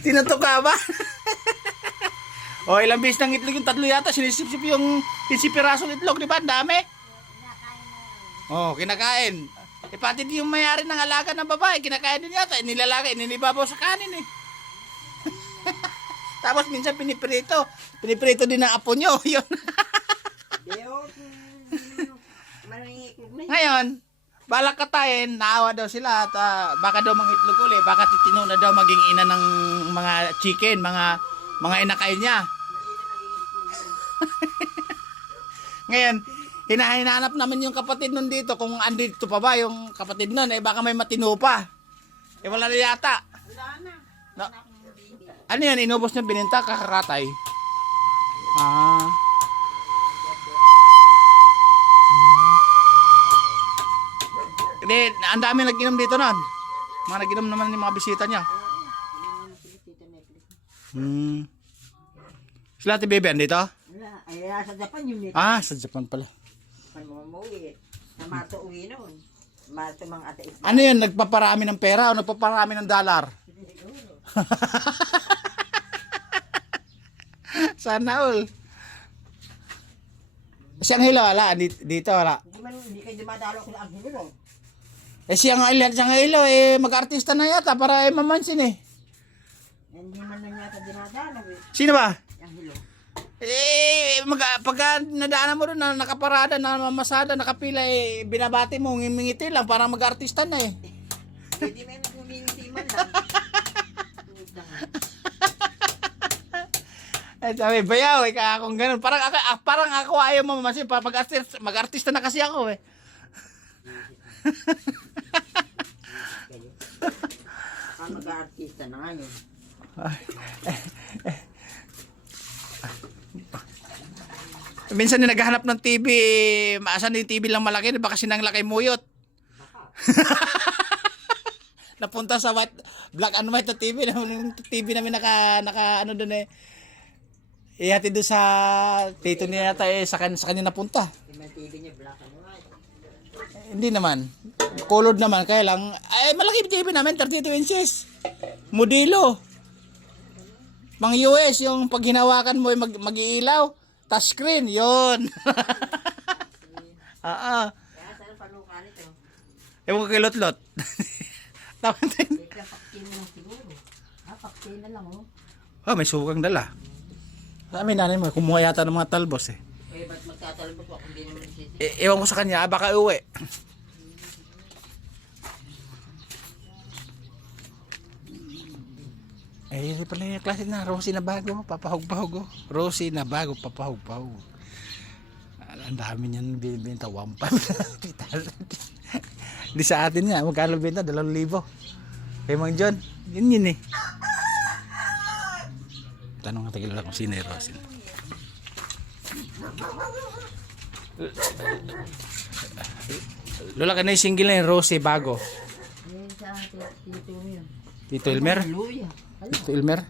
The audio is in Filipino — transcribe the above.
Tinutuka ba? O, ilang beses ng itlog yung tatlo yata. Sinisip-sip yung 15 pirasong itlog, di ba? Ang dami. Oh, kinakain. E pati yung mayari ng alaga ng babae, kinakain din yata. Nilalagay, ninibabaw sa kanin eh. Tapos minsan piniprito. Piniprito din ng apo nyo. Yun. Ngayon, balak katayin, naawa daw sila at baka daw mangitlog uli, baka titino na daw maging ina ng mga chicken, mga inakay niya. Ngayon, hinahanap namin yung kapatid nun dito, kung andito pa ba yung kapatid nun, eh baka may matino pa. Eh wala na yata. No. Ano yan, inubos na bininta, kakakatay. Hindi, ang dami nag-inom dito nun. Mga nag-inom naman yung mga bisita niya. Sila ati Bebe, andito? Wala, ay sa Japan yun eh. Sa Japan pala. Pan mo umuwi. Namato uwi noon. Mato mga ateis. Ano yun, nagpaparami ng pera o nagpaparami ng dollar? Sana all. Si Angelo, wala. Dito, wala. Hindi kayo dumadalo ko na ang hilo. Si Angelo, mag-artista na yata para mamansin eh. Hindi man lang yata dumadalo eh. Sino ba? Ang hilo. Pagka nadaanan mo doon na nakaparada, na mamasada, nakapila, binabati mo, ngimingiti lang, parang mag-artista na eh. Hindi may nagmumingiti man lang. Sabi, bayaw, kung ganun. Parang ako ayaw mo mamansin, mag-artista na kasi ako eh. Mag-artista na ngayon. Minsan naghahanap ng TV, maasan yung TV lang malaki, baka sinangla kay Muyot. Napunta sa black and white na TV, TV namin naka ano doon eh. Ihati doon sa tito niya yata sa kanya napunta. Yung TV niya black and white. Hindi naman. Colored naman, kaya lang, malaki TV namin, 32 inches. Modelo. Pang US, yung pag hinawakan mo, mag-iilaw. Touchscreen, yun. Kaya saan panukan ito? Ewan ko kay Lotlot. Tama din. Paktin na lang siguro. Paktin na lang oh. May sukang dala. Sa amin nanay mo, kumuha yata ng mga talbos eh. Ba't magtatalbos ko kung hindi naman sisi? Ewan ko sa kanya, baka uwi. Hindi pala yung klase na Rosie na bago, papahog-pahog. Rosie na bago, papahog-pahog. Ang dami niyan binibenta, 1.5. Di sa atin nga, magkano benta? 2,000. Kay Mang John, yun eh. Tanong natin kilala kung sino yung Rosie. Lola ka na yung single na yung Rosie bago. Sa tito yun. Tito Elmer? Hallelujah. Tito Elmer?